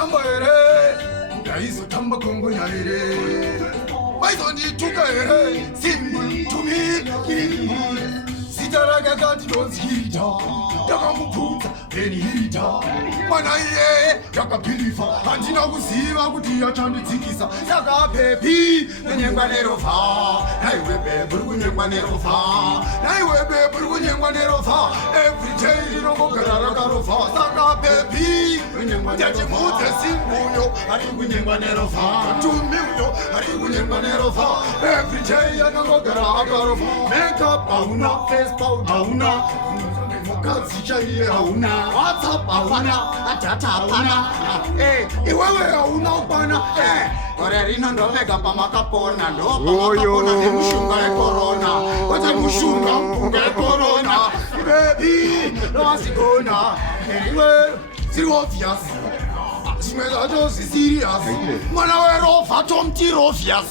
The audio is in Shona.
tamba ere Daiso tamba kongo ya ere Waizondi tuka ere Simple to me Sitaraga kati dozi hita Yaka mputa eni hita Mana iye yaka pilifa Anjina kusiva kutia chandi tikisa Yaka pepi Nyengwa nerofa Naiwebe burgu nyengwa nerofa Naiwebe burgu nyengwa nerofa Every day nongo karara karofa Saka pepi Jaji mute simbuyo Arigu nyengwa nerofa Tumiyo Arigu nyengwa nerofa Every day nongo karara karofa Makeup auna face powder auna Mukazi chai auna WhatsApp auna Data auna Iwewe auna upana Kore rino ndo vega pa makapona Ndo pa makapona ni mshunga ya corona Wacha mshunga mpunga ya corona Baby, no asikona Anyway, siri obvious Simeza josi serious Mwana we rofa, tom ti rofias